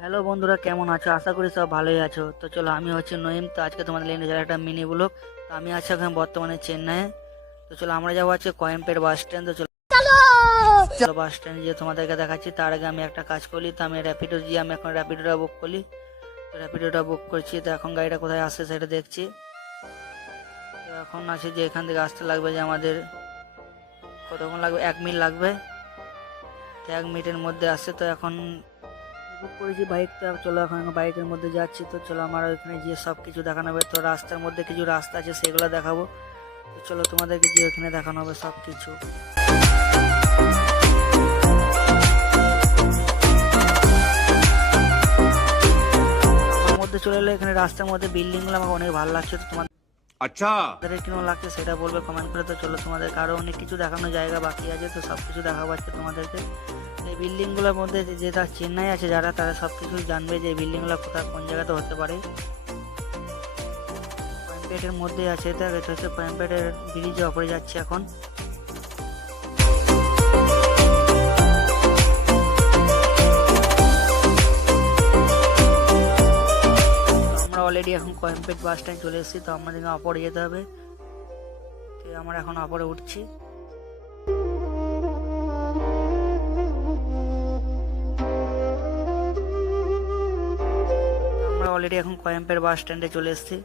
হ্যালো বন্ধুরা, কেমন আছো? আশা করি সব ভালোই আছো। তো চলো, আমি হচ্ছে নঈম। তো আজকে তোমাদের নিয়ে যারা একটা মিনি ব্লগ। তো আমি আছি এখন বর্তমানে চেন্নাইয়ে। তো চলো, আমরা যাবো হচ্ছে কোয়েম্পেট বাস স্ট্যান্ড। তো চলো চলো বাস স্ট্যান্ড যে তোমাদেরকে দেখাচ্ছি। তার আগে আমি একটা কাজ করি, তো আমি র্যাপিডো দিয়ে আমি এখন র্যাপিডোটা বুক করি। তো র্যাপিডোটা বুক করছি। তো এখন গাড়িটা কোথায় আসছে সেটা দেখছি। তো এখন আছে যে এখান থেকে আসতে লাগবে যে আমাদের কতক্ষণ লাগবে, 1 মিনিট লাগবে। তো 1 মিনিটের মধ্যে আসছে। তো এখন বুক করেছি বাইকটা। চলো এখন বাইকের মধ্যে যাচ্ছি। তো চলো, আমার ওইখানে গিয়ে সব কিছু দেখানো হবে। তো রাস্তার মধ্যে কিছু রাস্তা আছে, সেগুলো দেখাবো। তো চলো, তোমাদেরকে গিয়ে ওখানে দেখানো হবে সব কিছু। মধ্যে চলে এলো, এখানে রাস্তার মধ্যে বিল্ডিং গুলো আমার অনেক ভালো লাগছে। তো তোমাদের अच्छा। কিরকম লাগছে সেটা বলবে কমেন্ট করে। তো চলো, তোমাদেরকে আরো অনেক কিছু দেখানো জায়গা বাকি আছে, তো সব কিছু দেখাবো আজকে তোমাদেরকে। এই বিল্ডিং গুলোর মধ্যে যেটা চেন্নাই আছে যারা, তারা সব কিছু জানবে যে এই বিল্ডিং গুলো কোথায় কোন জায়গাতে হতে পারে। কোয়েম্পেটের মধ্যে আছে, এটা হচ্ছে কোয়েম্পেটের ব্রিজে ওপরে যাচ্ছে এখন। আমরা অলরেডি এখন কোয়েম্পেট বাস স্ট্যান্ড চলে এসেছি। তো আমাদেরকে ওপরে যেতে হবে। তো আমরা এখন ওপরে উঠছি। আমরা অলরেডি এখন কোয়েম্পেট বাস স্ট্যান্ডে চলে এসেছি।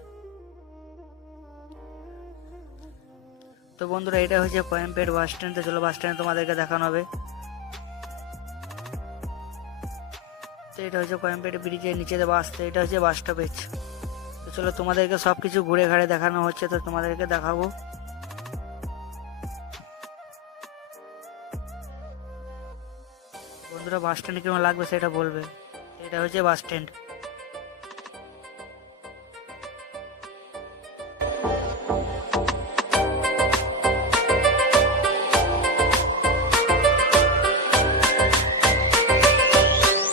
তো বন্ধুরা, এটা হচ্ছে কোয়েম্পেট বাস স্ট্যান্ড। তো চলো, বাস স্ট্যান্ড তোমাদেরকে দেখানো হবে। তো এটা হচ্ছে কোয়েম্পেট ব্রিজের নিচে বাস। তো এটা হচ্ছে বাস স্টপেজ। তো চলো, তোমাদেরকে সবকিছু ঘুরে ঘাড়ে দেখানো হচ্ছে, তো তোমাদেরকে দেখাবো। বন্ধুরা, বাস স্ট্যান্ড কেমন লাগবে সেটা বলবে। এটা হচ্ছে bus stand.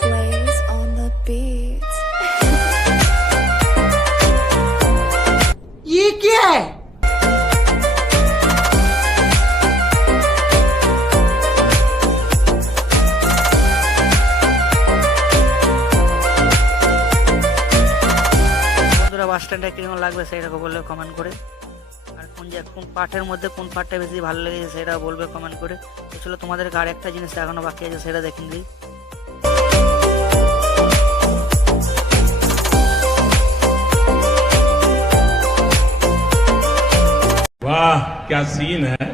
Plays on the beats. ये क्या है? বন্ধুরা, বাস স্ট্যান্ডটা কিরকম লাগবে সেটা বলবে কমেন্ট করে। আর কোন পার্টের মধ্যে কোন পার্টটা বেশি ভালো লেগেছে সেটা বলবে কমেন্ট করে। তো চলো, তোমাদেরকে আর একটা জিনিস এখনো বাকি আছে, সেটা দেখিয়ে দিই। वाह क्या सीन है।